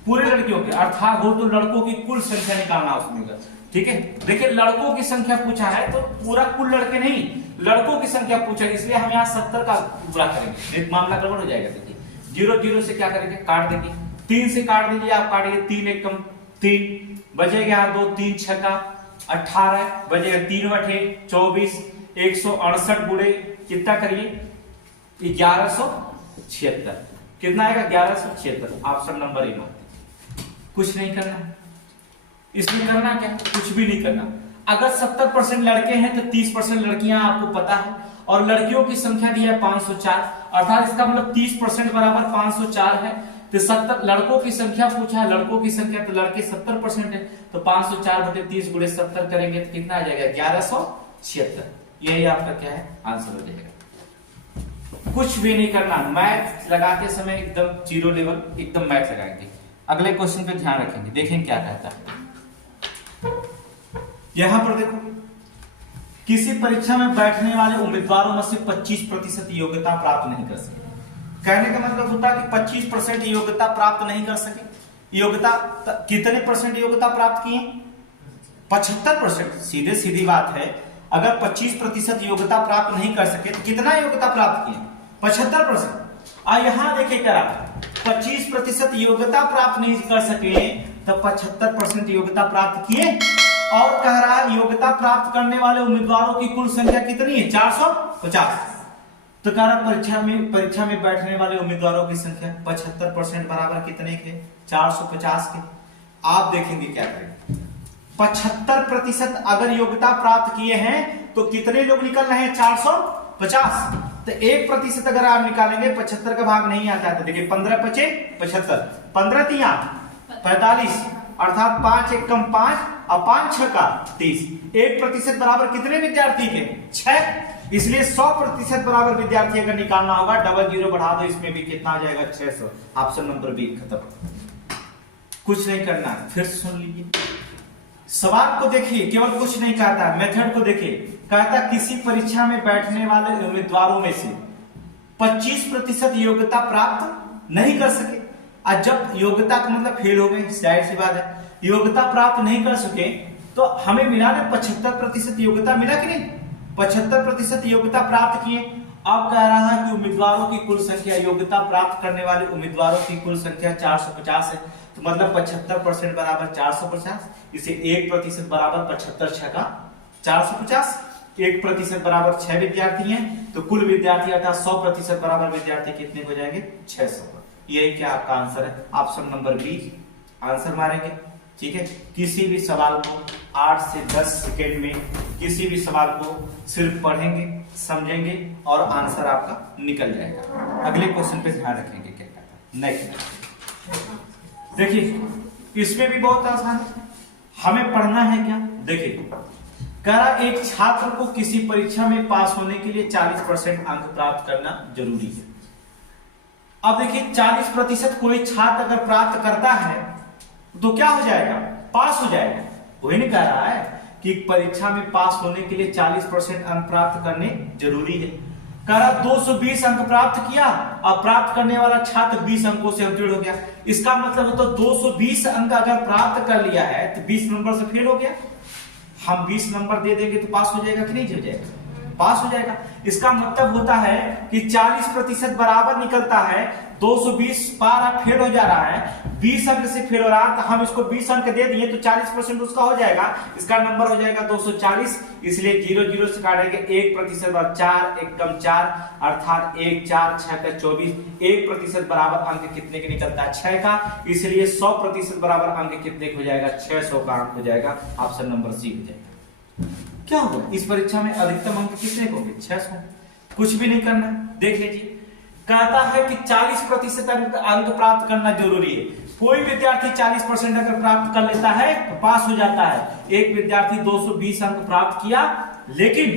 पूरे लड़कियों के, अर्थात हो तो लड़कों की कुल संख्या निकालना उसमें। ठीक है, देखिए लड़कों की संख्या पूछा है तो पूरा कुल लड़के नहीं, लड़कों की संख्या पूछा है, इसलिए हम यहाँ 70 का पूरा करेंगे, एक मामला गड़बड़ हो जाएगा। देखिए 0 से क्या करेंगे, काट देंगे। 3 से काट दीजिए आप, काटिए 3 एकम 3 बचेगा 2 3 6 का 18 बचेगा 3 बटे 24 168 गुणे कितना करिए 1176, कितना आएगा 1176। Option number A. कुछ नहीं करना, इसमें करना क्या, कुछ भी नहीं करना। अगर 70% लड़के हैं तो 30% लड़कियां आपको पता है, और लड़कियों की संख्या दी है 504, अर्थात इसका मतलब 30% बराबर 504 है। तो 70 लड़कों की संख्या पूछा है, लड़कों की संख्या तो लड़के 70% है, तो 504 बटे 30 गुणे 70 करेंगे तो कितना आ जाएगा 1176। यही आपका क्या है आंसर हो जाएगा। कुछ भी नहीं करना, मैथ लगाते समय एकदम 0 लेवल एकदम मैथ लगाएंगे। अगले क्वेश्चन पे ध्यान रखेंगे, देखें क्या कहता है। यहां पर देखो, किसी परीक्षा में बैठने वाले उम्मीदवारों में से 25% योग्यता प्राप्त नहीं कर सके। कहने का मतलब होता है कि 25% योग्यता प्राप्त नहीं कर सके। योग्यता कितने परसेंट योग्यता प्राप्त किए, 75%। सीधे सीधी बात है, अगर 25% योग्यता प्राप्त नहीं कर सके तो कितना योग्यता प्राप्त किए 75%। यहां देखिए क्या रहा, 25% योग्यता प्राप्त नहीं कर सके तो 75% योग्यता प्राप्त किए, और कह रहा है योग्यता प्राप्त करने वाले उम्मीदवारों की कुल संख्या कितनी है 450। तो कह रहा परीक्षा में बैठने वाले उम्मीदवारों की संख्या 75% बराबर कितने के 450 के। आप देखेंगे क्या करेंगे, 75% अगर योग्यता प्राप्त किए हैं तो कितने लोग निकल रहे हैं 450। तो 1% अगर आप निकालेंगे 75 का भाग नहीं आता है, तो देखिए 15 पचे 75, 15 तिया 45, अर्थात 5 एक कम 5 और 5 6 का 30। 1% बराबर कितने विद्यार्थी के 6, इसलिए 100% बराबर विद्यार्थी अगर निकालना होगा, डबल 0 बढ़ा दो, इसमें भी कितना आ जाएगा 600। ऑप्शन नंबर बी खत्म। कुछ नहीं करना, फिर सुन लीजिए सवाल को देखिए, केवल कुछ नहीं कहता, मेथड को देखिए। कहता किसी परीक्षा में बैठने वाले उम्मीदवारों में से 25% योग्यता प्राप्त नहीं कर सके। आज जब योग्यता का मतलब फेल हो गए, जाहिर सी बात है, योग्यता प्राप्त नहीं कर सके तो हमें मिला ना 75% योग्यता मिला कि नहीं, 75% योग्यता प्राप्त किए। अब कह रहा है कि उम्मीदवारों की कुल संख्या, योग्यता प्राप्त करने वाले उम्मीदवारों की कुल संख्या 450 है, तो मतलब 75% बराबर 450, इसे 1% बराबर 75 6 का 450, 1% बराबर 6 विद्यार्थी हैं, तो कुल विद्यार्थी अर्थात 100% बराबर विद्यार्थी कितने हो जाएंगे 600। यही क्या आपका आंसर है, ऑप्शन नंबर बी आंसर मारेंगे। ठीक है, किसी भी सवाल को 8 से 10 सेकेंड में किसी भी सवाल को सिर्फ पढ़ेंगे, समझेंगे और आंसर आपका निकल जाएगा। अगले क्वेश्चन पे ध्यान रखेंगे क्या कहता है। नेक्स्ट देखिए, इसमें भी बहुत आसान है, हमें पढ़ना है क्या। देखिए कह रहा एक छात्र को किसी परीक्षा में पास होने के लिए 40% अंक प्राप्त करना जरूरी है। अब देखिए 40% कोई छात्र अगर प्राप्त करता है तो क्या हो जाएगा, पास हो जाएगा। वही नहीं कह रहा है कि परीक्षा में पास होने के लिए 40% अंक प्राप्त करने जरूरी है। कह रहा 220 अंक प्राप्त किया और प्राप्त करने वाला छात्र 20 अंकों से अपडेट हो गया। इसका मतलब है तो 220 अंक अगर प्राप्त कर लिया है तो 20 नंबर से फेल हो गया। हम 20 नंबर दे देंगे तो पास हो जाएगा कि नहीं हो जाएगा, पास हो जाएगा। इसका मतलब होता है कि 40% बराबर निकलता है, 220 पार फेल हो जा रहा है, 20 अंक से फेल हो रहा है, तो हम इसको 20 अंक दे दिए तो 40% उसका हो जाएगा, इसका नंबर हो जाएगा 240। इसलिए 0 0 से काटेंगे 1% 4 1 कम 4, अर्थात 1 4 6 का 24। 1% बराबर अंक कितने के निकलता है 6 का, इसलिए 100% बराबर अंक कितने हो जाएगा 600 का अंक हो जाएगा। ऑप्शन नंबर सी हो जाएगा। क्या होगा इस परीक्षा में अधिकतम अंक कितने होंगे 600। कुछ भी नहीं करना, देख लीजिए कहता है कि 40% अंक प्राप्त करना जरूरी है। कोई विद्यार्थी 40% अगर प्राप्त कर लेता है तो पास हो जाता है। एक विद्यार्थी 220 अंक प्राप्त किया, लेकिन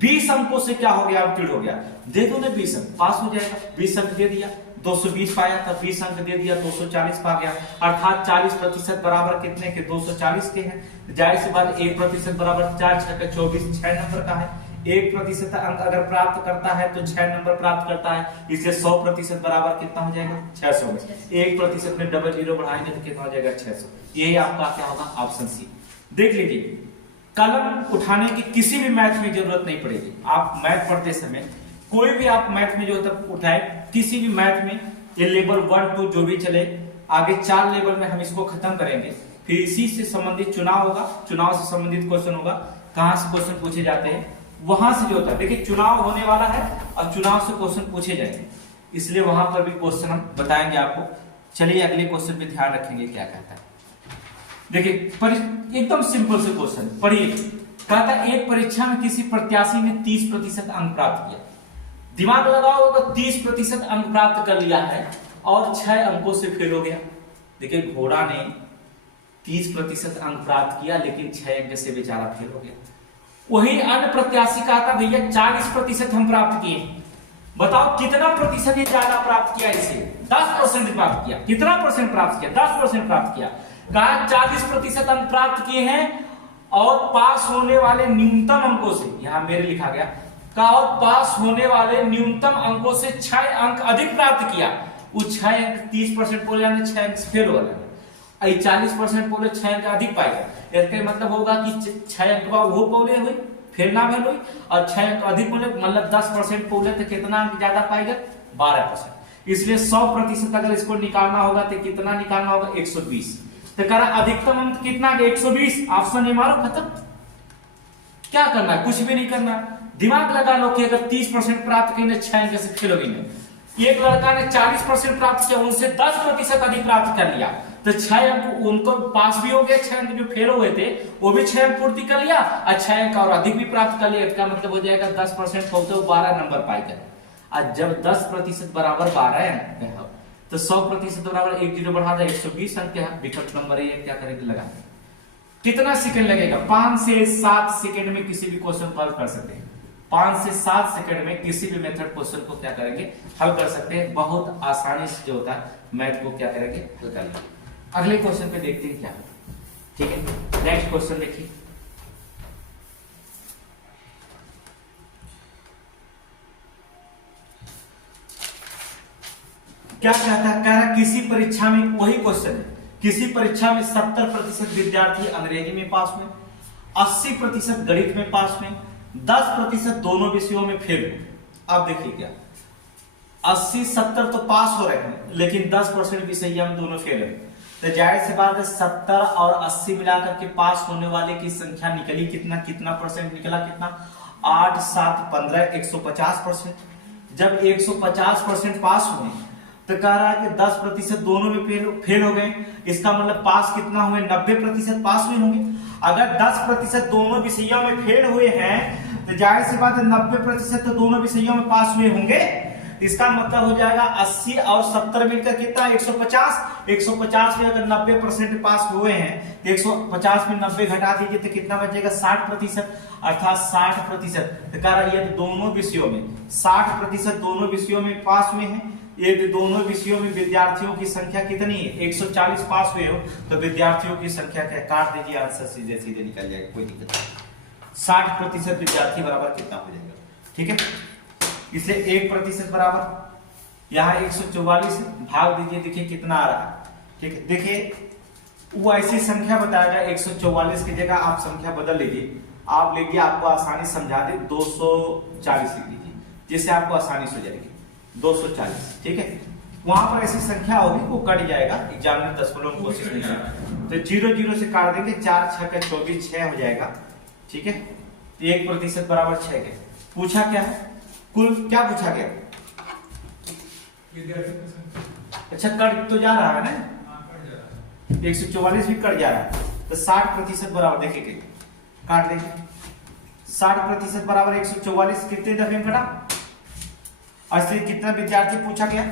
20 अंकों से क्या हो गया, अपग्रेड हो गया, दे दो ना 20 अंक, पास हो जाएगा। 20 अंक दे दिया, 220 पाया था, 20 अंक दे दिया, 240 पा गया। अर्थात 40% बराबर कितने के, 240 के हैं। जाहिर सी बात 1% बराबर 4 6 का 24, 6 नंबर का है। 1% अंक अगर प्राप्त करता है तो 6 नंबर प्राप्त करता है, इसलिए 100% बराबर कितना हो जाएगा, 600 में। 1% में डबल जीरो बढ़ाएंगे तो कितना हो जाएगा, 600। यही आपका क्या होगा, ऑप्शन सी। देख लीजिए, कलम उठाने की किसी भी मैथ में जरूरत नहीं पड़ेगी। आप मैथ पढ़ते समय कोई भी आप मैथ में जो तक उठाए, किसी भी मैथ में, ये लेवल 1 2 जो भी चले, आगे 4 लेवल में हम इसको खत्म करेंगे। फिर इसी से संबंधित चुनाव होगा, चुनाव से संबंधित क्वेश्चन होगा। कहां से क्वेश्चन पूछे जाते हैं, वहां से जो होता है। देखिए चुनाव होने वाला है और चुनाव से क्वेश्चन पूछे जाएंगे, इसलिए वहां पर भी क्वेश्चन हम बताएंगे आपको। चलिए अगले क्वेश्चन पे ध्यान रखेंगे क्या कहता है। देखिए एकदम सिंपल से क्वेश्चन पढ़िए। कहता है एक परीक्षा में किसी प्रत्याशी ने 30% अंक प्राप्त किया। दिमाग लगाओ, अगर 30% अंक प्राप्त कर लिया है और 6 अंकों से फेल हो गया। देखिए घोड़ा ने 30% अंक प्राप्त किया, लेकिन 6 अंक से बेचारा फेल हो गया। वही अन्य प्रत्याशी कहता भैया 40% हम प्राप्त किए। बताओ कितना प्रतिशत ये ज्यादा प्राप्त किया, इसे 10% प्राप्त किया। कितना परसेंट प्राप्त किया, 10% प्राप्त किया। कहा 40% अंक प्राप्त किए हैं और पास होने वाले न्यूनतम अंकों से, यहां मेरे लिखा गया, कहा और पास होने वाले न्यूनतम अंकों से 6 अंक अधिक प्राप्त किया। वो 6 अंक 30% बोले, 6 अंक फेल हो गया। 40% बोले 6 अंक अधिक पाएगा। इसका मतलब होगा कि 6 अंक वो बोले हुई फेल ना भेल हुई, और 6 अंक अधिक बोले, मतलब 10% बोले तो कितना अंक ज्यादा पाएगा, 12%। इसलिए 100% अगर इसको निकालना होगा तो कितना निकालना होगा, 120। तो कह रहा अधिकतम अंक कितना, 120। ऑप्शन ए मारो, खत्म। क्या करना है, कुछ भी नहीं करना। दिमाग लगा लो कि अगर 30% प्राप्त किए 6 अंक से फेल हो गई। एक लड़का ने 40% प्राप्त किया, उनसे 10% अधिक प्राप्त कर लिया, तो 6 अंक उनको पास भी हो गया। 6 अंक जो फेल हुए थे वो भी 6 अंक पूर्ति कर लिया, और 6 अंक और अधिक भी प्राप्त कर लिया। इसका मतलब हो जाएगा 10% होते 12 नंबर पाएगा। और जब 10% बराबर 12 अंक है तो 100% बराबर 1 जीरो बढ़ा दे, 120 अंक है। विकल्प नंबर ए क्या करेंगे, लगा। कितना सेकंड लगेगा, 5 से 7 सेकंड में किसी भी क्वेश्चन को हल कर सकते हैं। 5 से 7 सेकंड में किसी भी मेथड क्वेश्चन को क्या करेंगे, हल कर सकते हैं। बहुत आसानी से जो होता है मैथ को क्या करेंगे, हल कर लेंगे। अगले क्वेश्चन पे देखते हैं क्या, ठीक है। नेक्स्ट क्वेश्चन देखिए, क्या कहता है, कह रहा किसी परीक्षा में, वही क्वेश्चन है, किसी परीक्षा में 70% विद्यार्थी अंग्रेजी में पास हुए, 80% गणित में पास हुए, 10% दोनों विषयों में फेल हुए। अब देखिए क्या, 80-70 तो पास हो रहे हैं, लेकिन 10% विषय में दोनों फेल हुए। तो जाहिर सी बात है 70 और 80 मिलाकर के पास होने वाले की संख्या निकली कितना, कितना परसेंट निकला, कितना, 8 7 15 150%। जब 150% पास हुए तो कह रहा है कि 10% दोनों में फेल हो गए। इसका मतलब पास कितना हुए, 90% पास हुए होंगे। अगर 10% दोनों विषयों में फेल हुए हैं तो जाहिर सी बात है 90% तो दोनों विषयों में पास हुए होंगे। इसका मतलब हो जाएगा 80 और 70 मिलकर कितना, 150। 150 में अगर 90% पास हुए हैं तो 150 में 90 घटा दीजिए तो कितना बचेगा, 60%। अर्थात 60%। तो कह रहा है दोनों विषयों में 60% दोनों विषयों में पास हुए हैं। ये दोनों विषयों में विद्यार्थियों की संख्या कितनी है, 140 पास हुए हो तो विद्यार्थियों की संख्या क्या, काट दीजिए, आंसर सीधे सीधे निकल जाएगा, कोई दिक्कत नहीं। 60% विद्यार्थी बराबर कितना हो जाएगा, ठीक है। इसलिए 1% बराबर यहाँ 144 भाग दीजिए, देखिए कितना आ रहा है, ठीक है। देखिए वो ऐसी संख्या बताएगा, 144 की जगह आप संख्या बदल लीजिए, आप लिखिए, आपको आसानी समझा दे 240 लिख लीजिए, जिससे आपको आसानी से हो जाएगी 240, ठीक है। वहां पर ऐसी संख्या होगी वो कट जाएगा, एग्जाम में दशमलव कोशिश नहीं करेगा, तो 0 0 से काट देंगे, 4 6 का 24, 6 हो जाएगा, ठीक है। 1% बराबर 6 के। पूछा क्या है, कुल क्या पूछा गया, अच्छा कट तो जा रहा है ना, 144 भी कट जा रहा है, तो 60% बराबर देखिए काट देंगे। 60% बराबर 144 कितने दफे में कटा, ऐसे कितना विद्यार्थी पूछा गया,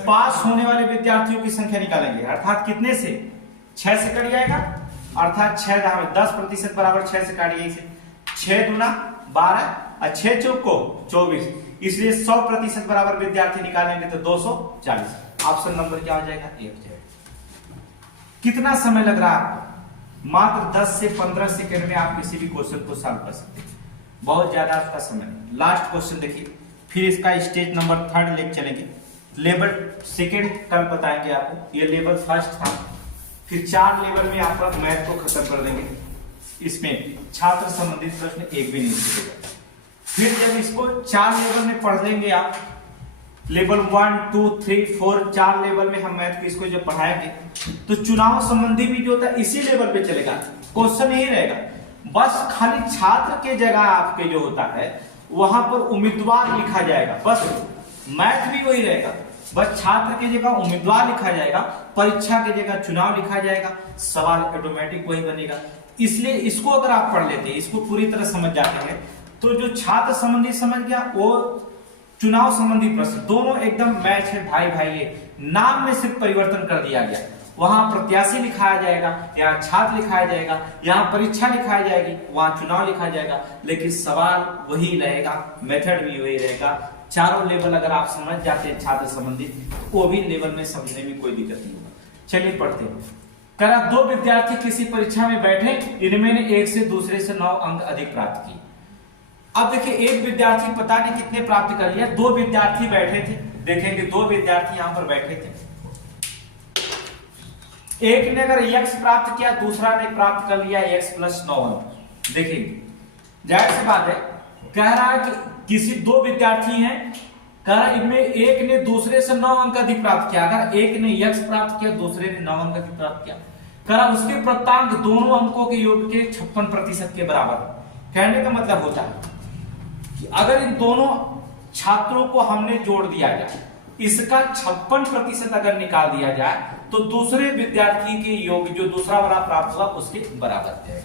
पास होने वाले विद्यार्थियों की संख्या निकालेंगे, अर्थात कितने से 6 से कट जाएगा, अर्थात 6 10% बराबर 6 से काटिए इसे, 6 दूना 12 और 6 चौक को 24, इसलिए 100% बराबर विद्यार्थी निकालेंगे तो 240। ऑप्शन नंबर क्या हो जाएगा, 1। कितना समय लग रहा है आपको, मात्र 10 से 15 सेकंड में आप किसी भी क्वेश्चन को सॉल्व कर सकते हैं, बहुत ज्यादा उसका समय नहीं। लास्ट क्वेश्चन देखिए, फिर इसका स्टेज नंबर 3 लेके चलेंगे। लेवल सेकंड कल बताएंगे आपको, ये लेवल फर्स्ट था, फिर 4 लेवल में आप मैथ को खत्म कर देंगे। इसमें छात्र संबंधित प्रश्न एक भी नहीं छूटेगा। फिर जब इसको 4 लेवल में पढ़ लेंगे आप, लेवल 1 2 3 4 4 लेवल में हम मैथ को इसको जब पढ़ाएंगे तो चुनाव संबंधी भी जो होता है इसी लेवल पे चलेगा, क्वेश्चन यही रहेगा, बस खाली छात्र के जगह आपके जो होता है वहां पर उम्मीदवार लिखा जाएगा, बस मैथ भी वही रहेगा, बस छात्र की जगह उम्मीदवार लिखा जाएगा, परीक्षा की जगह चुनाव लिखा जाएगा, सवाल ऑटोमेटिक वही बनेगा। इसलिए इसको अगर आप पढ़ लेते हैं, इसको पूरी तरह समझ जाते हैं, तो जो छात्र संबंधी समझ गया वो चुनाव संबंधी प्रश्न दोनों एकदम मैच है, भाई भाई है। नाम में सिर्फ परिवर्तन कर दिया गया, वहां प्रत्याशी लिखाया जाएगा, यहाँ छात्र लिखाया जाएगा, यहाँ परीक्षा लिखाई जाएगी, वहां चुनाव लिखा जाएगा, लेकिन सवाल वही रहेगा, मेथड भी वही रहेगा। चारों लेवल अगर आप समझ जाते हैं छात्र संबंधी, वो भी लेवल में समझने में कोई दिक्कत नहीं होगा। चलिए पढ़ते हैं। करा 2 विद्यार्थी किसी परीक्षा में बैठे, इनमें ने एक से दूसरे से 9 अंक अधिक प्राप्त किए। अब देखिए, एक विद्यार्थी पता नहीं कितने प्राप्त कर लिया, 2 विद्यार्थी बैठे थे, देखेंगे 2 विद्यार्थी यहां पर बैठे थे, एक ने अगर x प्राप्त किया, दूसरा ने प्राप्त कर लिया x + 9 अंक। देखेंगे जाहिर सी बात है, कह रहा है कि किसी 2 विद्यार्थी हैं, कह रहा इनमें एक ने दूसरे से 9 अंक अधिक प्राप्त किया, अगर एक ने x प्राप्त किया, दूसरे ने 9 अंक अधिक प्राप्त किया, कह रहा उसके प्राप्तांक दोनों अंकों के योग के 56% के बराबर। कहने का मतलब होता है कि अगर इन दोनों छात्रों को हमने जोड़ दिया जाए, इसका 56% अगर निकाल दिया जाए तो दूसरे विद्यार्थी के योग जो दूसरा वाला प्राप्त हुआ उसके बराबर है।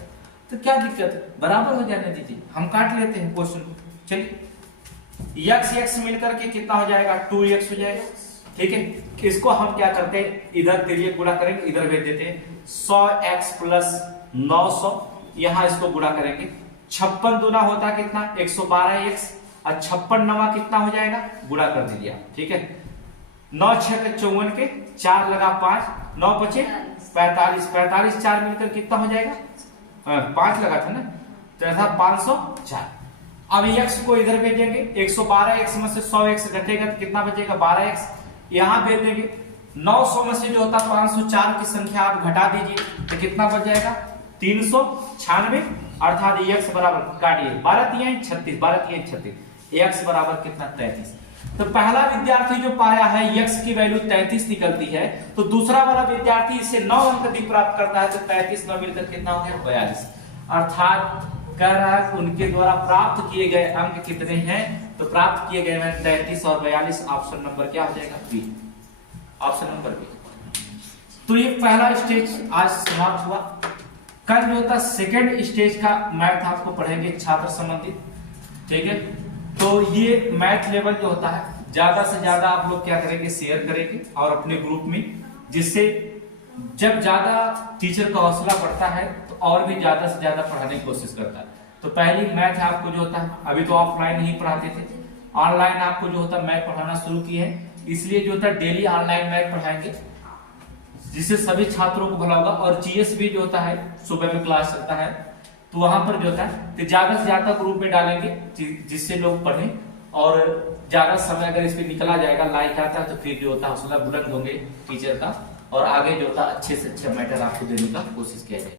तो क्या दिक्कत है, बराबर हो जाने दीजिए, हम काट लेते हैं क्वेश्चन को। चलिए x मिलकर के कितना हो जाएगा, 2x हो जाएगा, ठीक है। इसको हम क्या करते हैं, इधर के लिए गुणा करेंगे, इधर भेज देते हैं, 100x + 900, यहां इसको गुणा करेंगे, 56 दूना होता है कितना, 112x, और 56 नवा कितना हो जाएगा, गुणा कर दीजिए, ठीक है। 9 6 के 54 के 4 लगा 5, 9 बचे 45, 45 4 मिलकर कितना हो जाएगा, 5 लगा था ना, तो ऐसा 504। अब x को इधर भेजेंगे, 112x में से 100x घटेगा तो कितना बचेगा, 12x, यहां भेज देंगे। 900 में से जो होता 504 की संख्या आप घटा दीजिए तो कितना बच जाएगा, 396, अर्थात x बराबर काटिए 12 3 36, 12 3 36, x बराबर कितना, 33। तो पहला विद्यार्थी जो पाया है x की वैल्यू 33 निकलती है, तो दूसरा वाला विद्यार्थी इससे 9 अंक अधिक प्राप्त करता है, तो 33 9 मिलकर कितना हो गया, 42। अर्थात कह रहा है उनके द्वारा प्राप्त किए गए अंक कितने हैं, तो प्राप्त किए गए हैं 33 और 42। ऑप्शन नंबर क्या हो जाएगा, बी, ऑप्शन नंबर बी। तो ये पहला स्टेज आज समाप्त हुआ। कल जो होता सेकेंड स्टेज का मैथ आपको पढ़ेंगे छात्र संबंधित, ठीक है। तो ये मैथ लेवल जो होता है ज्यादा से ज्यादा आप लोग क्या करेंगे, शेयर करेंगे और अपने ग्रुप में, जिससे जब ज्यादा टीचर का हौसला बढ़ता है तो और भी ज्यादा से ज्यादा पढ़ाने की कोशिश करता है। तो पहली मैथ आपको जो होता है, अभी तो ऑफलाइन ही पढ़ाते थे, ऑनलाइन आपको जो होता है मैथ पढ़ाना शुरू किए हैं, इसलिए जो होता है डेली ऑनलाइन मैथ पढ़ाएंगे, जिससे सभी छात्रों को भला होगा। और जीएस भी जो होता है सुबह में क्लास चलता है, तो वहां पर जो होता है तो ज्यादा से ज्यादा ग्रुप में डालेंगे, जिससे लोग पढ़ें, और ज्यादा समय अगर इस पे निकला जाएगा, लाइक आता है, तो फिर जो होता है हौसला बुलंद होंगे टीचर का, और आगे जो होता है अच्छे से अच्छा मैटर आपको देने का कोशिश किया जाए।